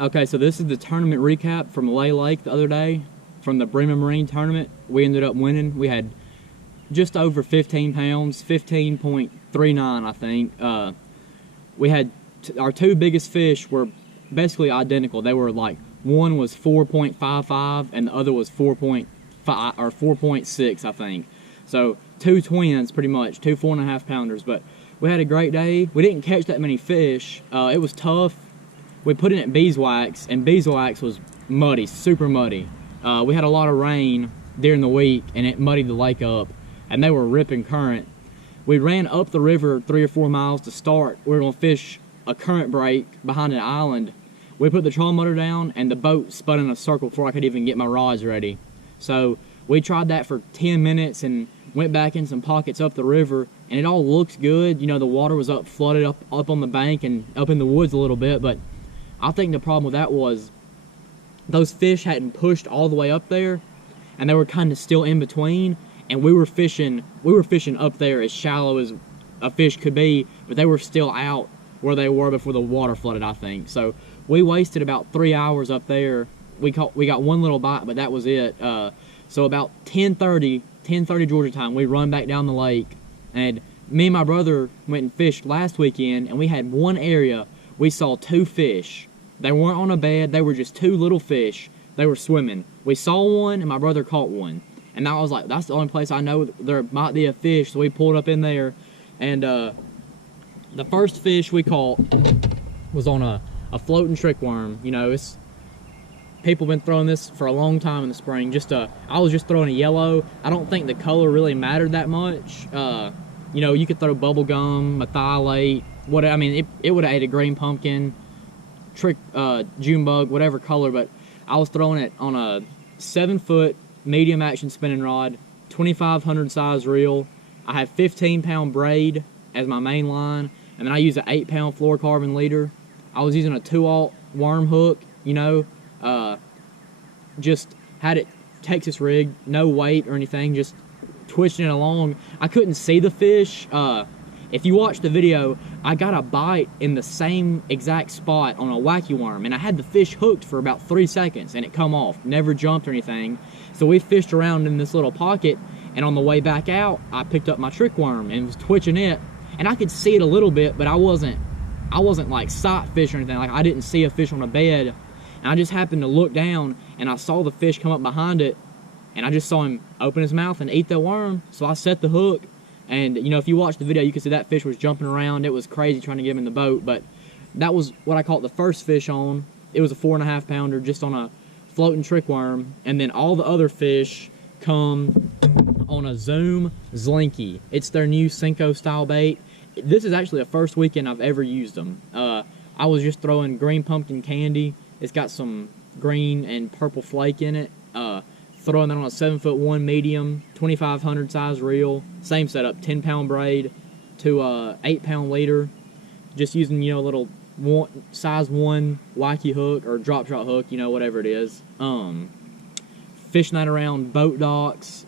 Okay, so this is the tournament recap from Lay Lake the other day from the Bremen Marine tournament. We ended up winning. We had just over 15 pounds, 15.39, I think. We had our two biggest fish were basically identical. They were like, one was 4.55 and the other was 4.5 or 4.6, I think. So two twins, pretty much, two 4.5 pounders. But we had a great day. We didn't catch that many fish. It was tough. We put in at beeswax, and beeswax was muddy, super muddy. We had a lot of rain during the week, and it muddied the lake up, and they were ripping current. We ran up the river 3 or 4 miles to start. We were gonna fish a current break behind an island. We put the trolling motor down, and the boat spun in a circle before I could even get my rods ready. So we tried that for 10 minutes and went back in some pockets up the river, and it all looked good. You know, the water was flooded up on the bank and up in the woods a little bit, but I think the problem with that was those fish hadn't pushed all the way up there, and they were kind of still in between, and we were fishing up there as shallow as a fish could be, but they were still out where they were before the water flooded, I think. So we wasted about 3 hours up there. We got one little bite, but that was it. So about 10:30 Georgia time, we run back down the lake, and me and my brother went and fished last weekend, and we had one area. We saw 2 fish. They weren't on a bed, they were just 2 little fish. They were swimming. We saw one, and my brother caught one. And I was like, that's the only place I know there might be a fish, so we pulled up in there. And the first fish we caught was on a floating trick worm. You know, people been throwing this for a long time in the spring. I was just throwing a yellow. I don't think the color really mattered that much. You know, you could throw bubble gum, methylate, I mean, it would have ate a green pumpkin, trick, June bug, whatever color, but I was throwing it on a 7-foot medium action spinning rod, 2500 size reel. I have 15-pound braid as my main line, and then I use an 8-pound fluorocarbon leader. I was using a 2-aught worm hook, you know, just had it Texas rig, no weight or anything, just twisting it along. I couldn't see the fish. If you watch the video, I got a bite in the same exact spot on a wacky worm, and I had the fish hooked for about 3 seconds, and it come off, never jumped or anything. So we fished around in this little pocket, and on the way back out, I picked up my trick worm and was twitching it, and I could see it a little bit, but I wasn't like sight fish or anything. Like, I didn't see a fish on a bed, and I just happened to look down, and I saw the fish come up behind it, and I just saw him open his mouth and eat the worm. So I set the hook. And, you know, if you watch the video, you can see that fish was jumping around. It was crazy trying to get him in the boat, but that was what I caught the first fish on. It was a 4.5 pounder just on a floating trick worm, and then all the other fish come on a Zoom Zlinky. It's their new Cinco style bait. This is actually the first weekend I've ever used them. I was just throwing green pumpkin candy. It's got some green and purple flake in it. Throwing that on a 7'1" medium, 2500 size reel, same setup, 10-pound braid to 8-pound leader, just using, you know, a little size 1 wacky hook or drop shot hook, you know, whatever it is. Fishing that around boat docks,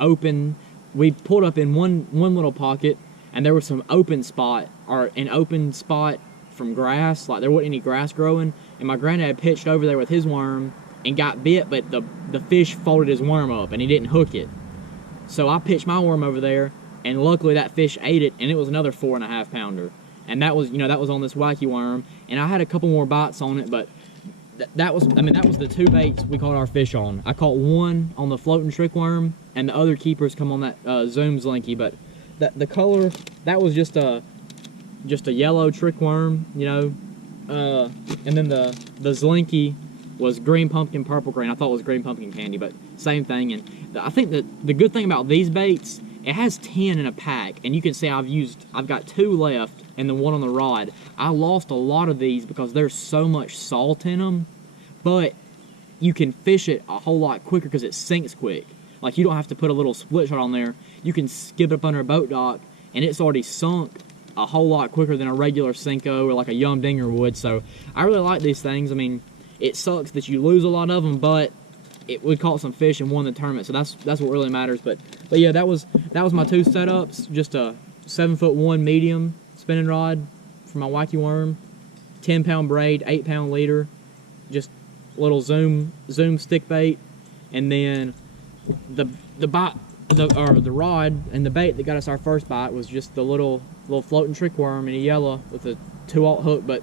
open. We pulled up in one little pocket, and there was some open spot, or an open spot from grass, like there wasn't any grass growing, and my granddad pitched over there with his worm and got bit, but the fish folded his worm up and he didn't hook it. So I pitched my worm over there, and luckily that fish ate it, and it was another 4.5 pounder. And that was, you know, that was on this wacky worm, and I had a couple more bites on it, but that was the 2 baits we caught our fish on. I caught one on the floating trick worm, and the other keepers come on that Zoom Zlinky, but the color, that was just a yellow trick worm, you know, and then the Zlinky was green pumpkin, purple green. I thought it was green pumpkin candy, but same thing. And I think the good thing about these baits, it has 10 in a pack, and you can see I've got 2 left and the one on the rod. I lost a lot of these because there's so much salt in them, but you can fish it a whole lot quicker because it sinks quick. Like, you don't have to put a little split shot on there. You can skip it up under a boat dock, and it's already sunk a whole lot quicker than a regular Cinco or like a Yum Dinger would. So I really like these things. I mean, it sucks that you lose a lot of them, but we caught some fish and won the tournament, so that's what really matters. But yeah, that was my 2 setups. Just a 7'1" medium spinning rod for my wacky worm, 10-pound braid, 8-pound leader, just little zoom stick bait, and then the bite, the rod and the bait that got us our first bite was just the little floating trick worm in a yellow with a 2/0 hook. But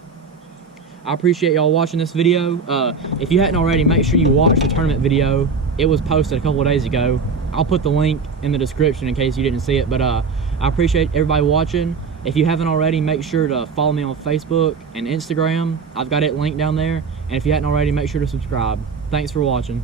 I appreciate y'all watching this video. If you hadn't already, make sure you watch the tournament video. It was posted a couple of days ago. I'll put the link in the description in case you didn't see it. But I appreciate everybody watching. If you haven't already, make sure to follow me on Facebook and Instagram. I've got it linked down there. And if you hadn't already, make sure to subscribe. Thanks for watching.